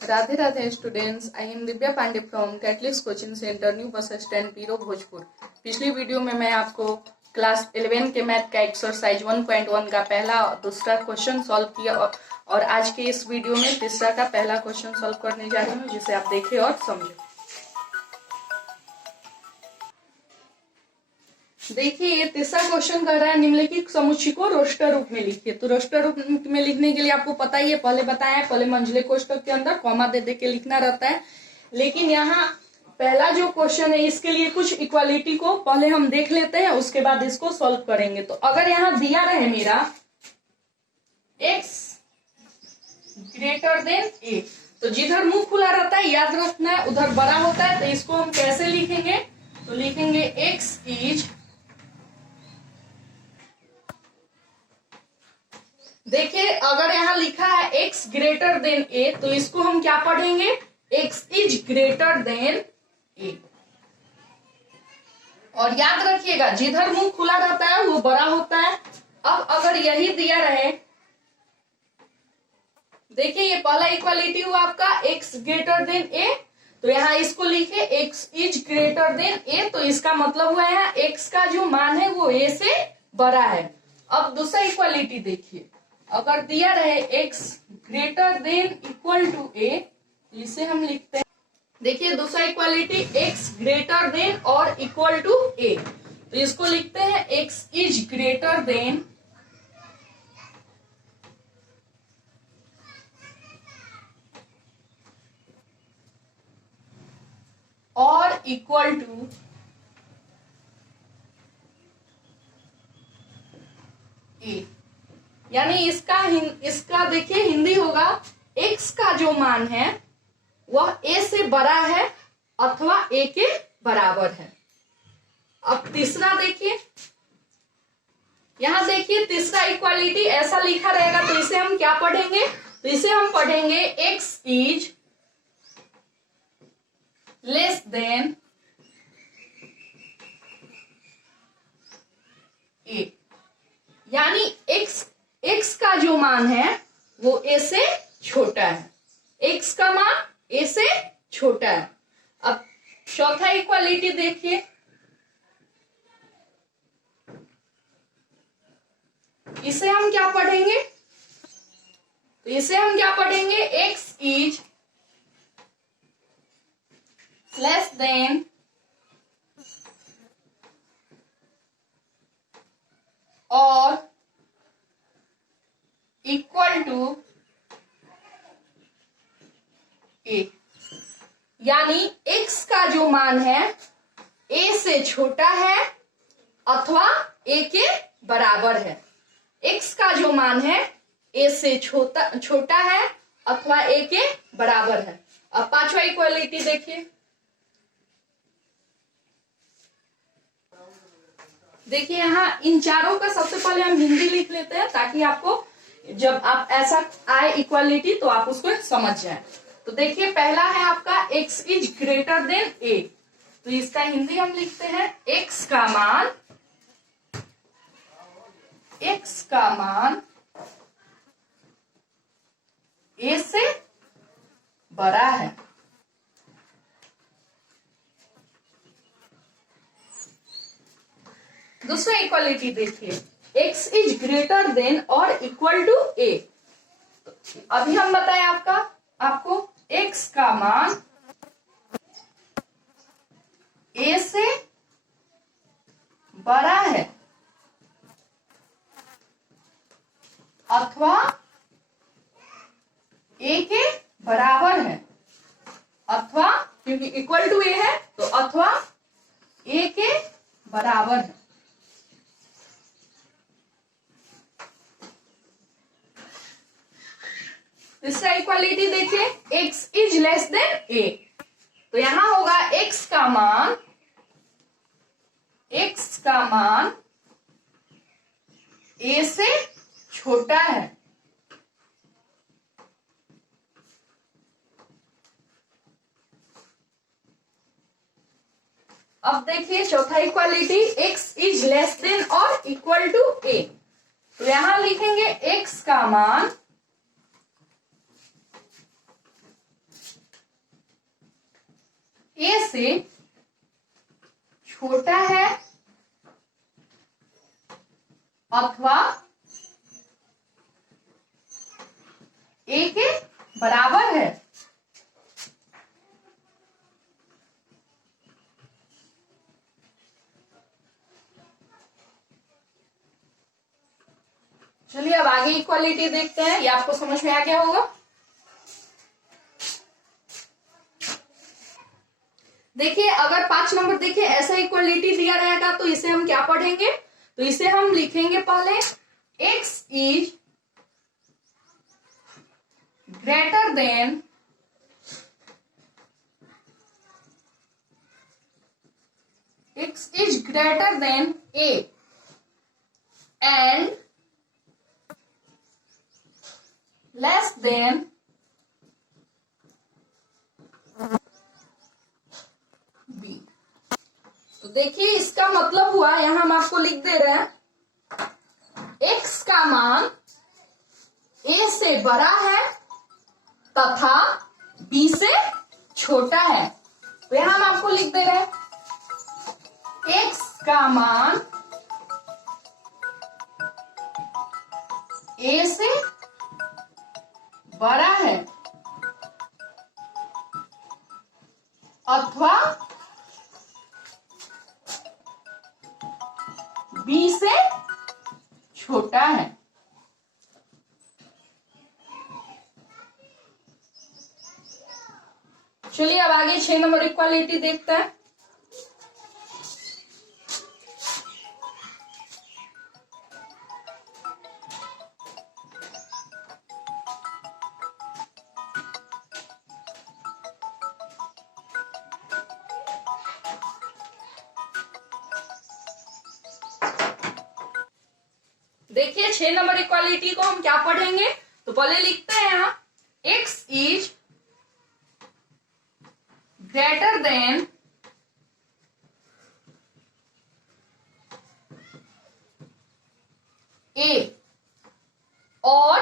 Radhe Radhe students, I am Divya Pandey from catalyst coaching centre, new bus stand Piro Bhojpur. पिछली video में मैं आपको क्लास 11 के मैथ का एक्सरसाइज 1.1 का पहला और दूसरा क्वेश्चन सॉल्व किया और आज के इस वीडियो में तीसरा का पहला क्वेश्चन सॉल्व करने जा रही हूँ, जिसे आप देखें और समझें। देखिए, ये तीसरा क्वेश्चन कर रहा है निम्नलिखित समुच्चय को रोस्टर रूप में लिखिए। तो रोस्टर रूप में लिखने के लिए आपको पता ही है, पहले बताया, पहले मंझले कोष्ठक के अंदर कॉमा दे दे के लिखना रहता है। लेकिन यहाँ पहला जो क्वेश्चन है इसके लिए कुछ इक्वालिटी को पहले हम देख लेते हैं, उसके बाद इसको सॉल्व करेंगे। तो अगर यहाँ दिया रहे मेरा x ग्रेटर देन a, तो जिधर मुंह खुला रहता है याद रखना है उधर बड़ा होता है। तो इसको हम कैसे लिखेंगे? तो लिखेंगे x इज, देखिए अगर यहाँ लिखा है x ग्रेटर देन a, तो इसको हम क्या पढ़ेंगे? x is greater than a। और याद रखिएगा जिधर मुंह खुला रहता है वो बड़ा होता है। अब अगर यही दिया रहे, देखिए ये पहला इक्वालिटी हुआ आपका x ग्रेटर देन a, तो यहाँ इसको लिखे x is greater than a, तो इसका मतलब हुआ यहाँ x का जो मान है वो a से बड़ा है। अब दूसरा इक्वालिटी देखिए, अगर दिया रहे x greater than equal to a, इसे हम लिखते हैं, देखिए दूसरा इक्वालिटी x ग्रेटर देन और इक्वल टू a, तो इसको लिखते हैं x इज ग्रेटर देन और इक्वल टू a। यानी इसका देखिए हिंदी होगा, x का जो मान है वह a से बड़ा है अथवा a के बराबर है। अब तीसरा देखिए, यहां देखिए तीसरा इक्वालिटी ऐसा लिखा रहेगा, तो इसे हम क्या पढ़ेंगे? तो इसे हम पढ़ेंगे x is less than a। यानी x का जो मान है वो a से छोटा है, x का मान a से छोटा है। अब चौथा इक्वालिटी देखिए, इसे हम क्या पढ़ेंगे? तो इसे हम क्या पढ़ेंगे? x इज लेस देन और इक्वल टू a। यानी x का जो मान है a से छोटा है अथवा a के बराबर है। x का जो मान है a से छोटा है अथवा a के बराबर है। अब पांचवा इक्वालिटी देखिए, देखिए यहाँ इन चारों का सबसे पहले हम हिंदी लिख लेते हैं, ताकि आपको जब आप ऐसा आए इक्वालिटी तो आप उसको समझ जाए। तो देखिए पहला है आपका x is greater than a, तो इसका हिंदी हम लिखते हैं x का मान a से बड़ा है। दूसरा इक्वालिटी देखिए, x इज ग्रेटर देन और इक्वल टू a। अभी हम बताएं आपको x का मान a से बड़ा है अथवा a के बराबर है, अथवा क्योंकि इक्वल टू a है तो अथवा a के बराबर है। तीसरा इक्वालिटी देखिए, x is less than a, तो यहां होगा x का मान a से छोटा है। अब देखिए चौथा equality, x is less than और इक्वल टू a, तो यहां लिखेंगे x का मान ए से छोटा है अथवा ए के बराबर है। चलिए अब आगे इक्वालिटी देखते हैं, ये आपको समझ में आ गया होगा। देखिए अगर 5 नंबर देखिए ऐसा इक्वालिटी दिया रहेगा तो इसे हम क्या पढ़ेंगे, तो इसे हम लिखेंगे पहले x is greater than a and less than b। तो देखिए इसका मतलब हुआ, यहां हम आपको लिख दे रहे हैं x का मान a से बड़ा है तथा b से छोटा है। तो यहां हम आपको लिख दे रहे हैं x का मान a से बड़ा है अथवा b से छोटा है। चलिए अब आगे 6 नंबर इक्वालिटी देखते हैं। देखिए 6 नंबर इक्वालिटी को हम क्या पढ़ेंगे, तो पहले लिखते हैं यहां x is greater than a और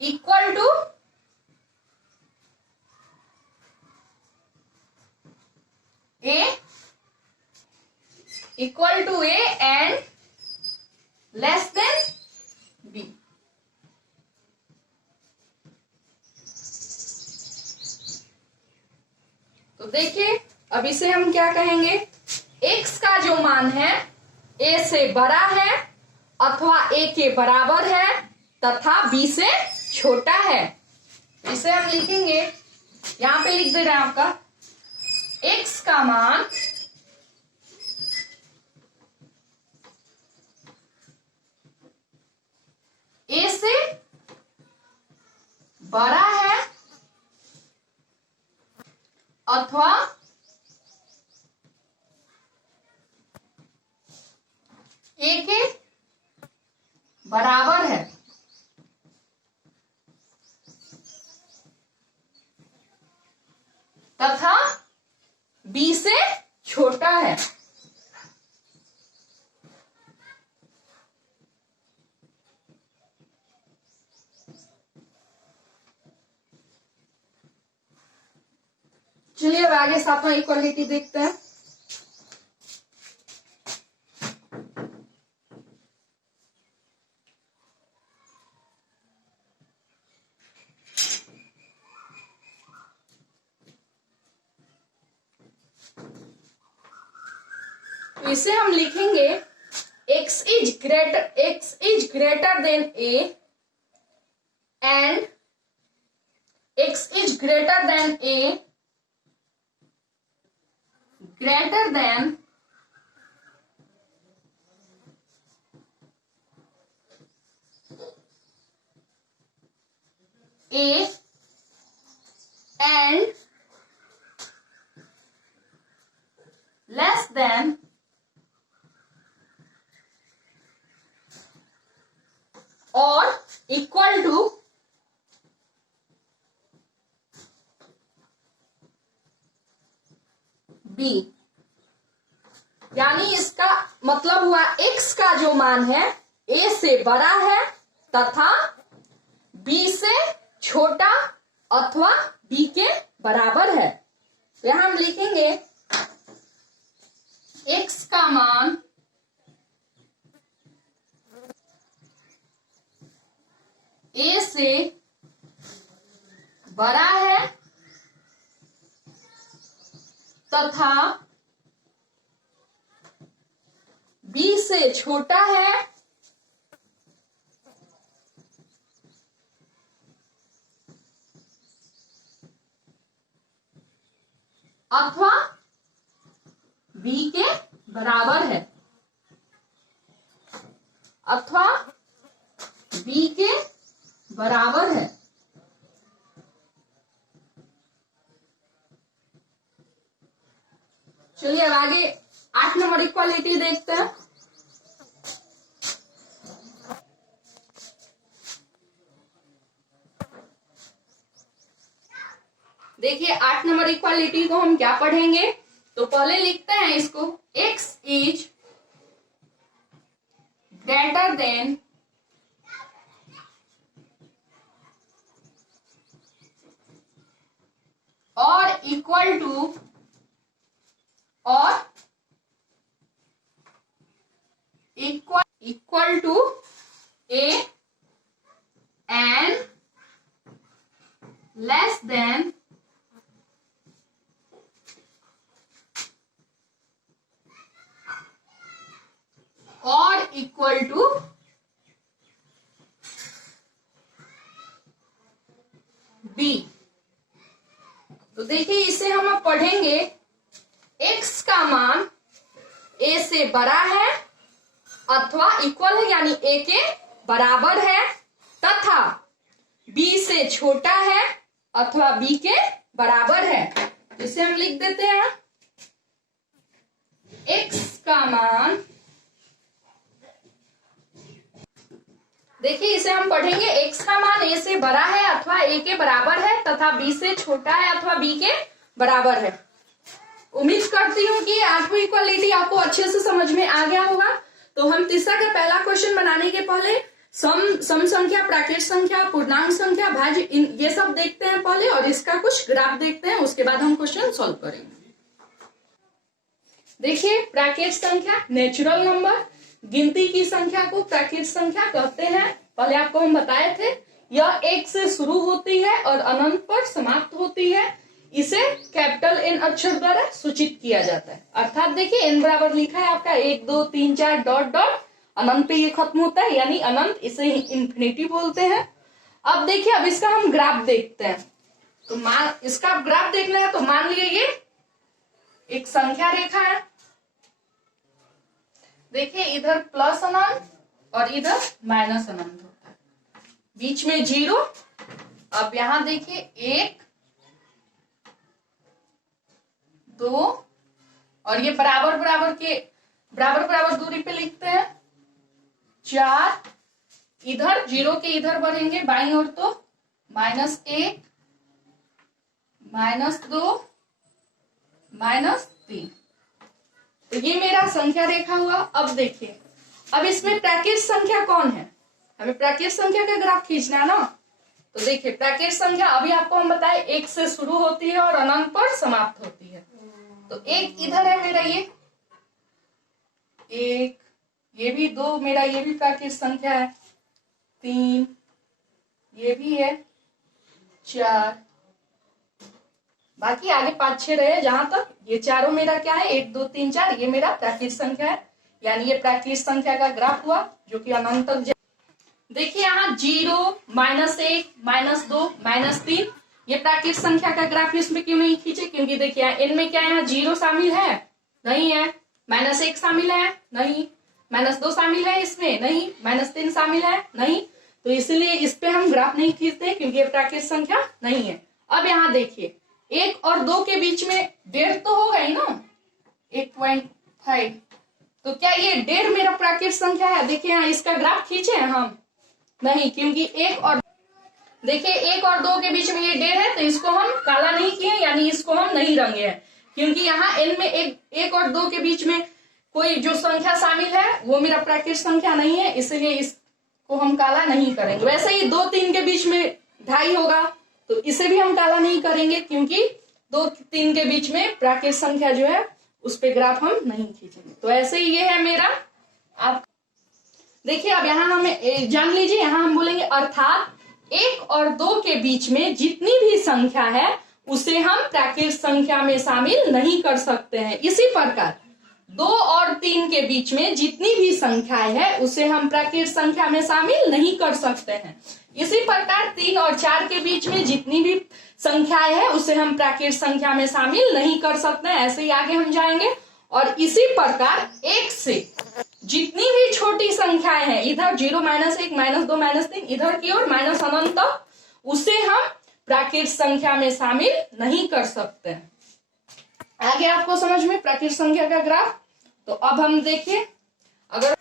equal to a and less than b। तो देखिए अब इसे हम क्या कहेंगे, x का जो मान है a से बड़ा है अथवा a के बराबर है तथा b से छोटा है। इसे हम लिखेंगे, यहां पे लिख दे रहे हैं आपका x का मान a से बड़ा है अथवा a के बराबर है तथा b से छोटा है। चलिए अब आगे 7वां इक्वालिटी देखते हैं। तो इसे हम लिखेंगे x is greater than a and x is greater than a greater than a and less than or equal to b। यानी इसका मतलब हुआ x का जो मान है a से बड़ा है तथा b से छोटा अथवा बी के बराबर है। तो यहां हम लिखेंगे x का मान a से बड़ा है तथा b से छोटा है अथवा b के बराबर है, अथवा b के बराबर है। चलिए अब आगे 8 नंबर इक्वालिटी देखते हैं। देखिए 8 नंबर इक्वालिटी को हम क्या पढ़ेंगे, तो पहले लिखते हैं इसको, x इज ग्रेटर देन और इक्वल टू और equal to a and less than और इक्वल टू b। तो देखिए इसे हम अब पढ़ेंगे, x का मान a से बड़ा है अथवा इक्वल है यानी a के बराबर है तथा b से छोटा है अथवा b के बराबर है। इसे हम लिख देते हैं, x का मान, देखिए इसे हम पढ़ेंगे, x का मान a से बड़ा है अथवा a के बराबर है तथा b से छोटा है अथवा b के बराबर है। उम्मीद करती हूँ कि 8वीं इक्वालिटी आपको अच्छे से समझ में आ गया होगा। तो हम तीसरा का पहला क्वेश्चन बनाने के पहले सम संख्या, प्राकृत संख्या, पूर्णांक संख्या, भाज्य, ये सब देखते हैं पहले और इसका कुछ ग्राफ देखते हैं, उसके बाद हम क्वेश्चन सॉल्व करेंगे। देखिए प्राकृत संख्या नेचुरल नंबर, गिनती की संख्या को प्राकृत संख्या कहते हैं। पहले आपको हम बताए थे, यह 1 से शुरू होती है और अनंत पर समाप्त होती है। इसे कैपिटल N अक्षर द्वारा सूचित किया जाता है। अर्थात देखिए n बराबर लिखा है आपका 1 2 3 4 डॉट डॉट, अनंत पे ये खत्म होता है यानी अनंत, इसे इंफिनिटी बोलते हैं। अब देखिए अब इसका हम ग्राफ देखते हैं। तो इसका ग्राफ देखना है तो मान लीजिए ये एक संख्या रेखा है, देखिए इधर प्लस अनंत और इधर माइनस अनंत होता है, बीच में 0। अब यहां देखिए 1 2 और ये बराबर बराबर दूरी पे लिखते हैं 4, इधर 0 के इधर बढ़ेंगे बाईं ओर तो -1 -2 -3। तो ये मेरा संख्या रेखा हुआ। अब देखिए अब इसमें प्राकृत संख्या कौन है, हमें प्राकृत संख्या का ग्राफ खींचना है ना। तो देखिए प्राकृत संख्या अभी आपको हम बताए 1 से शुरू होती है और अनंत पर समाप्त होती है। तो 1 इधर है मेरा, ये 1, ये भी 2 मेरा, ये भी प्राकृत संख्या है, 3 ये भी है, 4 बाकी आगे 5 6 रहे जहां तक, ये चारों मेरा क्या है 1 2 3 4, ये मेरा प्राकृत संख्या है। यानी ये प्राकृत संख्या का ग्राफ हुआ जो कि अनंत तक। देखिए यहाँ 0 -1 -2 -3, ये प्राकृत संख्या का ग्राफ इसमें क्यों नहीं खींचे, क्योंकि देखिए इनमें क्या यहाँ 0 शामिल है, नहीं है, -1 शामिल है, नहीं, -2 शामिल है, इसमें नहीं, -3 शामिल है, नहीं। तो इसलिए इस पे हम ग्राफ नहीं खींचते क्योंकि ये प्राकृत संख्या नहीं है। अब यहाँ देखिए 1 और 2 के बीच में 1.5 तो होगा ही ना, 1.5। तो क्या ये 1.5 मेरा प्राकृत संख्या है? देखिए यहाँ इसका ग्राफ खींचे हैं हम, नहीं, क्योंकि 1 और देखिए 1 और 2 के बीच में ये 1.5 है, तो इसको हम काला नहीं किए, यानी इसको हम नहीं रंगे हैं, क्योंकि यहाँ n में 1 और 2 के बीच में कोई जो संख्या शामिल है वो मेरा प्राकृत संख्या नहीं है, इसलिए इसको हम काला नहीं करेंगे। वैसे ही 2 3 के बीच में 2.5 होगा, तो इसे भी हम काला नहीं करेंगे, क्योंकि 2 3 के बीच में प्राकृत संख्या जो है उस पे ग्राफ हम नहीं खींचेंगे। तो ऐसे ही ये है मेरा। आप देखिए, अब यहाँ हमें जान लीजिए, यहाँ हम बोलेंगे अर्थात 1 और 2 के बीच में जितनी भी संख्या है उसे हम प्राकृत संख्या में शामिल नहीं कर सकते हैं। इसी प्रकार 2 और 3 के बीच में जितनी भी संख्याएं है उसे हम प्राकृत संख्या में शामिल नहीं कर सकते हैं। इसी प्रकार 3 और 4 के बीच में जितनी भी संख्याएं है उसे हम प्राकृत संख्या में शामिल नहीं कर सकते हैं। ऐसे ही आगे हम जाएंगे। और इसी प्रकार 1 से जितनी भी छोटी संख्याएं हैं, इधर 0 -1 -2 -3 इधर की ओर माइनस अनंत तक, उसे हम प्राकृत संख्या में शामिल नहीं कर सकते हैं। आगे आपको समझ में प्राकृत संख्या का ग्राफ। तो अब हम देखिए, अगर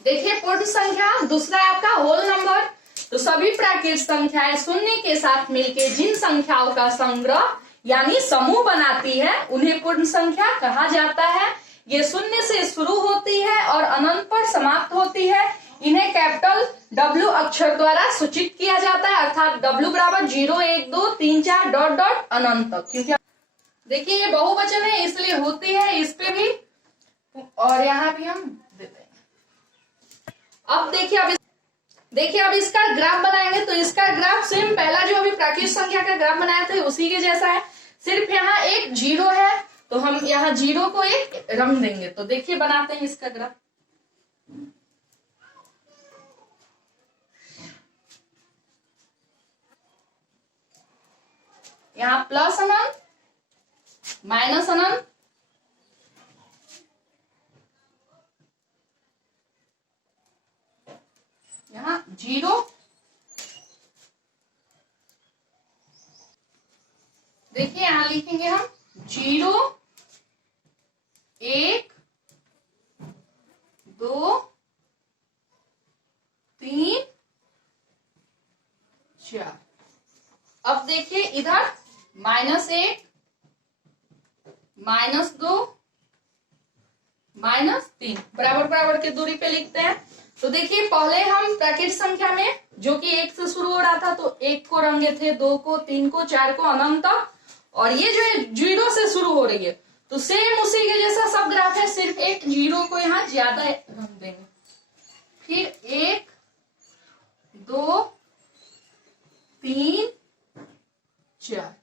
देखिए पूर्ण संख्या, दूसरा है आपका होल नंबर। तो सभी प्राकृत संख्याएं शून्य के साथ मिलकर जिन संख्याओं का संग्रह यानी समूह बनाती है उन्हें पूर्ण संख्या कहा जाता है। ये शून्य से शुरू होती है और अनंत पर समाप्त होती है। इन्हें कैपिटल W अक्षर द्वारा सूचित किया जाता है, अर्थात W बराबर 0 1 2 3 4 डॉट डॉट अनंत तक। क्योंकि देखिए ये बहुवचन है इसलिए होती है इस पे भी, और यहाँ भी हम देते हैं। अब देखिए अब इसका ग्राफ बनाएंगे। तो इसका ग्राफ सेम पहला जो अभी प्राकृत संख्या का ग्राफ बनाया था उसी के जैसा है, सिर्फ यहाँ एक 0 है तो हम यहाँ 0 को एक रंग देंगे। तो देखिए बनाते हैं इसका ग्राफ। यहाँ प्लस अनंत, माइनस अनंत, यहाँ 0, देखिए यहाँ लिखेंगे हम 0 1 2 3 4। अब देखिए इधर -1 -2 -3 बराबर बराबर की दूरी पे लिखते हैं। तो देखिए पहले हम प्राकृत संख्या में जो कि 1 से शुरू हो रहा था तो 1 को रंगे थे, 2 को, 3 को, 4 को अनंत तक, और ये जो है 0 से शुरू हो रही है तो सेम उसी के जैसा सब ग्राफ है, सिर्फ एक 0 को यहाँ ज्यादा रंग देंगे। फिर 1 2 3 4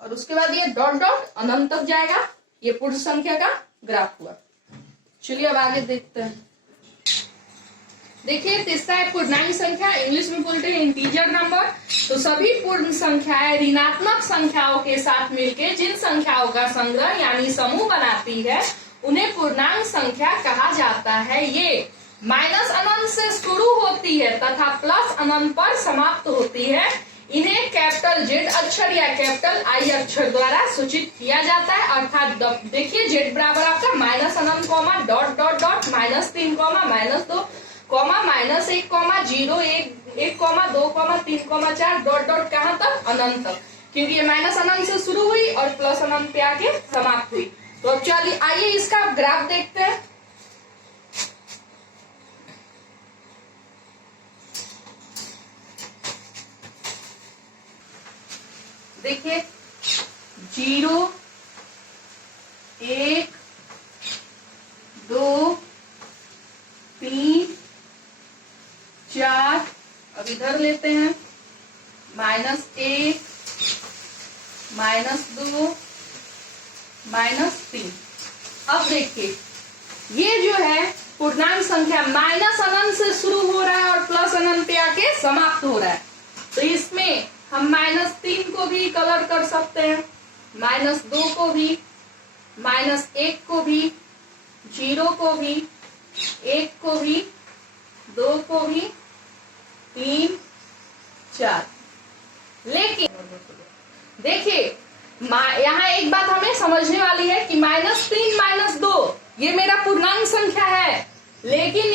और उसके बाद ये डॉट डॉट अनंत तक जाएगा। ये पूर्ण संख्या का ग्राफ हुआ। चलिए अब आगे देखते हैं। देखिए तीसरा है पूर्णांक संख्या, इंग्लिश में बोलते हैं इंटीजर नंबर। तो सभी पूर्ण संख्याएं ऋणात्मक संख्याओं के साथ मिलकर जिन संख्याओं का संग्रह यानी समूह बनाती है उन्हें पूर्णांक संख्या कहा जाता है। ये माइनस अनंत से शुरू होती है तथा प्लस अनंत पर समाप्त होती है। इन्हें कैपिटल Z अक्षर या कैपिटल I अक्षर द्वारा सूचित किया जाता है, अर्थात देखिए Z बराबर आपका माइनस अनंत comma dot dot dot -3 comma -2 comma -1 comma 0 1 comma 2 comma 3 comma 4 dot dot कहाँ तक, अनंत तक, क्योंकि ये माइनस अनंत से शुरू हुई और प्लस अनंत पे आके समाप्त हुई। तो अब चलिए आइए इसका ग्राफ देखते हैं। देखिए 0 1 2 3 4, अब इधर लेते हैं -1 -2 -3। अब देखिए ये जो है पूर्णांक संख्या माइनस अनंत से शुरू हो रहा है और प्लस अनंत पे आके समाप्त हो रहा है। तो इसमें हम -3 को भी कलर कर सकते हैं, -2 को भी, -1 को भी, 0 को भी, 1 को भी, 2 को भी, 3 4। लेकिन देखिए यहाँ एक बात हमें समझने वाली है कि -3 -2 ये मेरा पूर्णांक संख्या है, लेकिन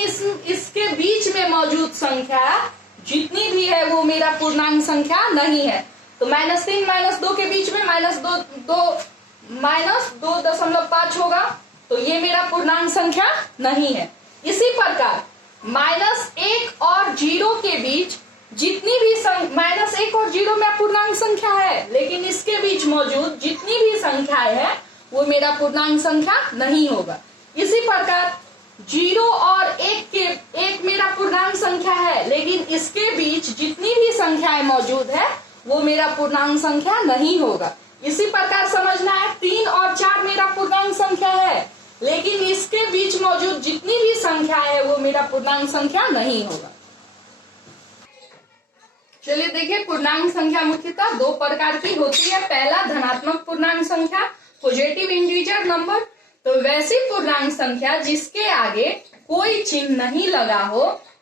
इसके बीच में मौजूद संख्या जितनी भी है वो मेरा पूर्णांक संख्या नहीं है। तो -3 -2 के बीच में -2.5 होगा, तो ये मेरा पूर्णांक संख्या नहीं है। इसी प्रकार -1 और 0 के बीच जितनी भी -1 -1 और 0 में पूर्णांक संख्या है, लेकिन इसके बीच मौजूद जितनी भी संख्याएं है वो मेरा पूर्णांक संख्या नहीं होगा। इसी प्रकार 0 और 1 मेरा पूर्णांक संख्या है, लेकिन इसके बीच जितनी भी संख्याएं मौजूद है वो मेरा पूर्णांक संख्या नहीं होगा। इसी प्रकार समझना है 3 और 4 मेरा पूर्णांक संख्या है, लेकिन इसके बीच मौजूद जितनी भी संख्या है वो मेरा पूर्णांक संख्या नहीं होगा। चलिए देखिए, पूर्णांक संख्या मुख्यतः दो प्रकार की होती है। पहला धनात्मक पूर्णांक संख्या, पॉजिटिव इंटीजर नंबर। तो वैसी पूर्णांक संख्या जिसके आगे कोई चिन्ह नहीं लगा हो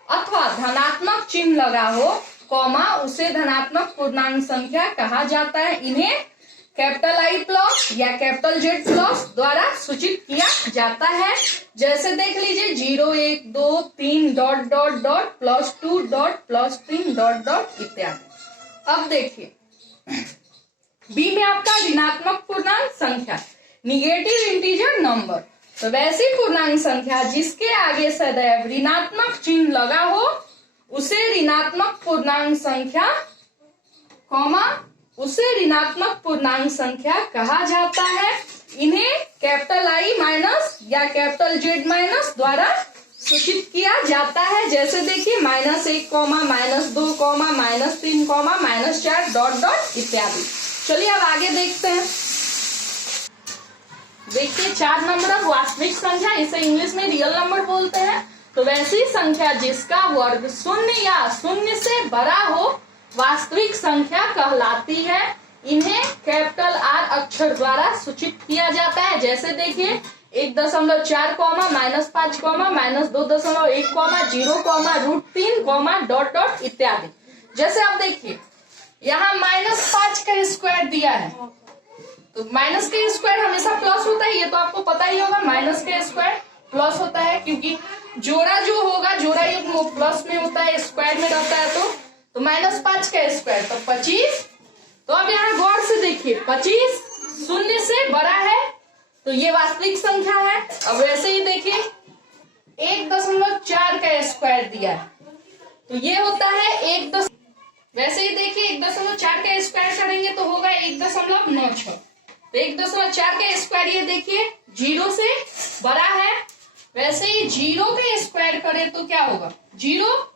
अथवा धनात्मक चिन्ह लगा हो, कॉमा, उसे धनात्मक पूर्णांक संख्या कहा जाता है। इन्हें कैपिटल I प्लस या कैपिटल Z प्लस द्वारा सूचित किया जाता है। जैसे देख लीजिए 0, 1, 2, 3 dot dot dot +2 dot +3 dot dot इत्यादि। अब देखिए बी में आपका ऋणात्मक पूर्णांक संख्या, निगेटिव इंटीजर नंबर। तो वैसी पूर्णांक संख्या जिसके आगे सदैव ऋणात्मक चिन्ह लगा हो उसे ऋणात्मक पूर्णांक संख्या, कॉमा, उसे ऋणात्मक पूर्णांक संख्या कहा जाता है। इन्हें कैपिटल I माइनस या कैपिटल Z माइनस द्वारा सूचित किया जाता है। जैसे देखिए -1, -2, -3, -4 डॉट डॉट इत्यादि। चलिए अब आगे देखते हैं। देखिए 4 नंबर वास्तविक संख्या, इसे इंग्लिश में रियल नंबर बोलते हैं। तो वैसी संख्या जिसका वर्ग 0 या 0 से बड़ा हो वास्तविक संख्या कहलाती है। इन्हें कैपिटल R अक्षर द्वारा सूचित किया जाता है। जैसे देखिए 1.4, -5, -2.1, 0, √3, डॉट डॉट इत्यादि। जैसे आप देखिए यहाँ -5 का स्क्वायर दिया है, तो माइनस का स्क्वायर हमेशा प्लस होता है, ये तो आपको पता ही होगा। माइनस का स्क्वायर प्लस होता है क्योंकि जोड़ा जो होगा, जोड़ा युग्म वो प्लस में होता है, स्क्वायर में रहता है। तो -5 का स्क्वायर तो 25। तो अब यहाँ गौर से देखिए 25 0 से बड़ा है तो ये वास्तविक संख्या है। अब वैसे ही देखिए 1.4 का स्क्वायर दिया है तो ये होता है वैसे ही देखिए 1.4 का स्क्वायर करेंगे तो होगा 1.96। तो 1.4 का स्क्वायर ये देखिए 0 से बड़ा है। वैसे ही 0 का स्क्वायर करें तो क्या होगा 0,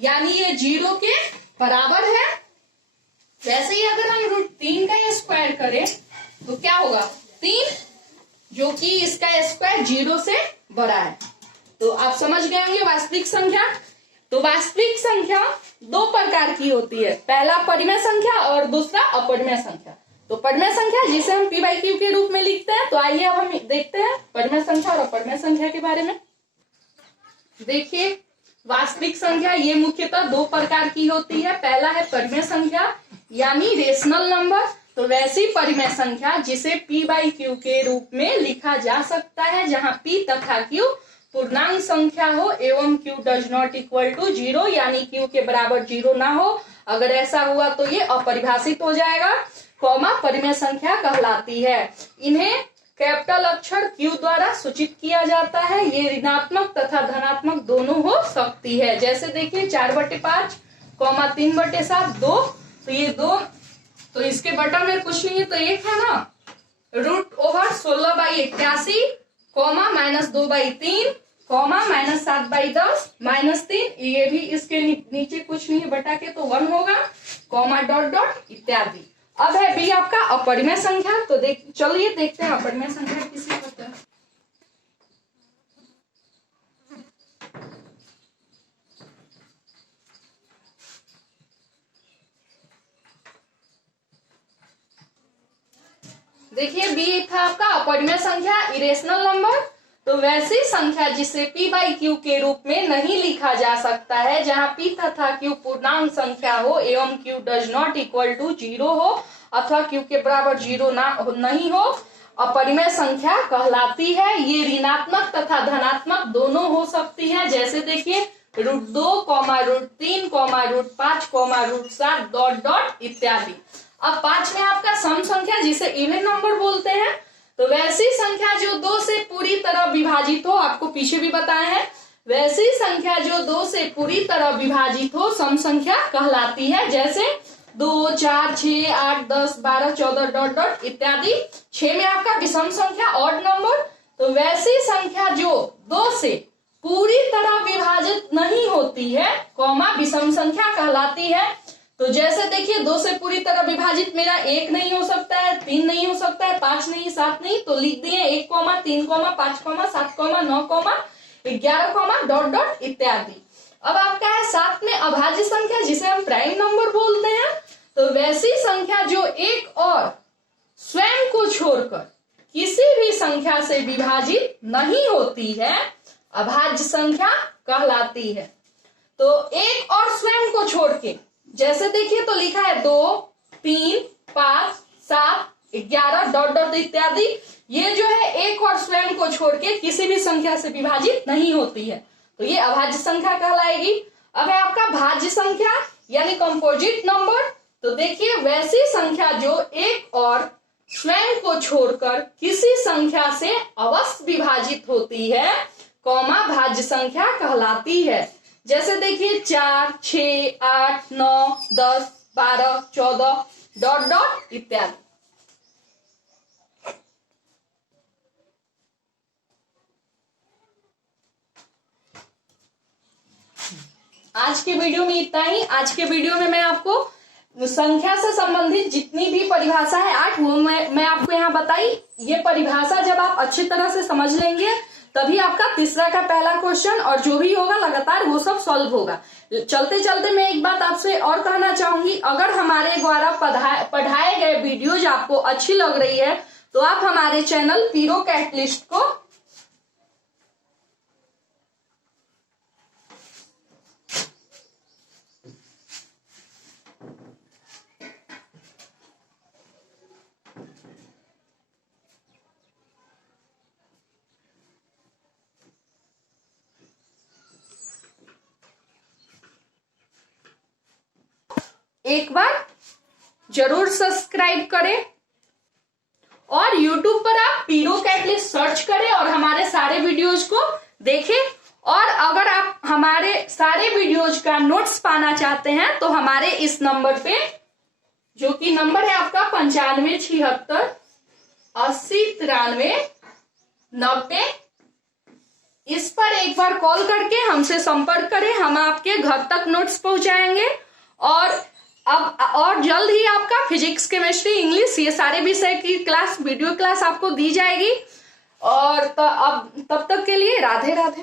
यानी ये 0 के बराबर है। वैसे ही अगर हम √3 का स्क्वायर करें तो क्या होगा 3, जो कि इसका स्क्वायर 0 से बड़ा है। तो आप समझ गए होंगे वास्तविक संख्या। तो वास्तविक संख्या दो प्रकार की होती है, पहला परिमेय संख्या और दूसरा अपरिमेय संख्या। तो परिमेय संख्या जिसे हम P/Q के रूप में लिखते हैं। तो आइए अब हम देखते हैं परिमेय संख्या और अपरिमेय संख्या के बारे में। देखिए वास्तविक संख्या ये मुख्यतः दो प्रकार की होती है। पहला है परिमेय संख्या यानी रेशनल नंबर। तो वैसी परिमेय संख्या जिसे P/Q के रूप में लिखा जा सकता है, जहां P तथा Q पूर्णांक संख्या हो एवं Q does not equal to 0, यानी Q के बराबर 0 ना हो। अगर ऐसा हुआ तो ये अपरिभाषित हो जाएगा, कॉमा, परिमेय संख्या कहलाती है। इन्हें कैपिटल अक्षर Q द्वारा सूचित किया जाता है। ये ऋणात्मक तथा धनात्मक दोनों हो सकती है। जैसे देखिए 4/5, 3/7, 2। तो ये 2, तो इसके बटा में कुछ नहीं है तो 1 है ना। √16/81, -2/3, -7/10, -3, ये भी इसके नीचे कुछ नहीं है बटा के तो 1 होगा, डॉट डॉट इत्यादि। अब है बी आपका अपरिमेय संख्या। तो चलिए देखते हैं अपरिमेय संख्या किसे होता है। देखिए बी था आपका अपरिमेय संख्या, इरेशनल नंबर। तो वैसी संख्या जिसे P/Q के रूप में नहीं लिखा जा सकता है, जहां P तथा Q पूर्णांक संख्या हो एवं Q does not equal to 0 हो अथवा Q के बराबर 0 नहीं हो, अपरिमेय संख्या कहलाती है। ये ऋणात्मक तथा धनात्मक दोनों हो सकती है। जैसे देखिए √2, √3, √5, √7 डॉट डॉट इत्यादि। अब 5 में आपका सम संख्या जिसे इवन नंबर बोलते हैं। तो वैसी संख्या जो 2 से पूरी तरह विभाजित हो, आपको पीछे भी बताया है, वैसी संख्या जो 2 से पूरी तरह विभाजित हो सम संख्या कहलाती है। जैसे 2, 4, 6, 8, 10, 12, 14 डॉट डॉट इत्यादि। 6 में आपका विषम संख्या ऑड नंबर। तो वैसी संख्या जो 2 से पूरी तरह विभाजित नहीं होती है कॉमा विषम संख्या कहलाती है। तो जैसे देखिए 2 से पूरी तरह विभाजित मेरा 1 नहीं हो सकता है, 3 नहीं हो सकता है, 5 नहीं, 7 नहीं, तो लिख दिए 1, 3, 5, 7, 9, 11, डॉट डॉट इत्यादि। अब आपका है 7 में अभाज्य संख्या जिसे हम प्राइम नंबर बोलते हैं। तो वैसी संख्या जो एक और स्वयं को छोड़कर किसी भी संख्या से विभाजित नहीं होती है अभाज्य संख्या कहलाती है। तो एक और स्वयं को छोड़ के जैसे देखिए तो लिखा है 2, 3, 5, 7, 11 डॉट डॉट इत्यादि। ये जो है एक और स्वयं को छोड़ के किसी भी संख्या से विभाजित नहीं होती है, तो ये अभाज्य संख्या कहलाएगी। अब है आपका भाज्य संख्या यानी कंपोजिट नंबर। तो देखिए वैसी संख्या जो एक और स्वयं को छोड़कर किसी संख्या से अवश्य विभाजिट होती है कॉमा भाज्य संख्या कहलाती है। जैसे देखिए 4, 6, 8, 9, 10, 12, 14 डॉट डॉट इत्यादि। आज के वीडियो में इतना ही। आज के वीडियो में मैं आपको संख्या से संबंधित जितनी भी परिभाषा है 8 वो मैं आपको यहाँ बताई। ये परिभाषा जब आप अच्छी तरह से समझ लेंगे तभी आपका तीसरा का पहला क्वेश्चन और जो भी होगा लगातार वो सब सॉल्व होगा। चलते चलते मैं एक बात आपसे और कहना चाहूंगी, अगर हमारे द्वारा पढ़ाए गए वीडियोज आपको अच्छी लग रही है तो आप हमारे चैनल पीरो कैटलिस्ट को एक बार जरूर सब्सक्राइब करें और YouTube पर आप पीरो कैटलिस्ट सर्च करें और हमारे सारे वीडियोज को देखें। और अगर आप हमारे सारे वीडियोज का नोट्स पाना चाहते हैं तो हमारे इस नंबर पे, जो कि नंबर है आपका 95 76 80 93 90, इस पर एक बार कॉल करके हमसे संपर्क करें। हम आपके घर तक नोट्स पहुंचाएंगे और अब और जल्द ही आपका फिजिक्स, केमिस्ट्री, इंग्लिश ये सारे विषय की क्लास वीडियो क्लास आपको दी जाएगी। और अब तब तक के लिए राधे राधे।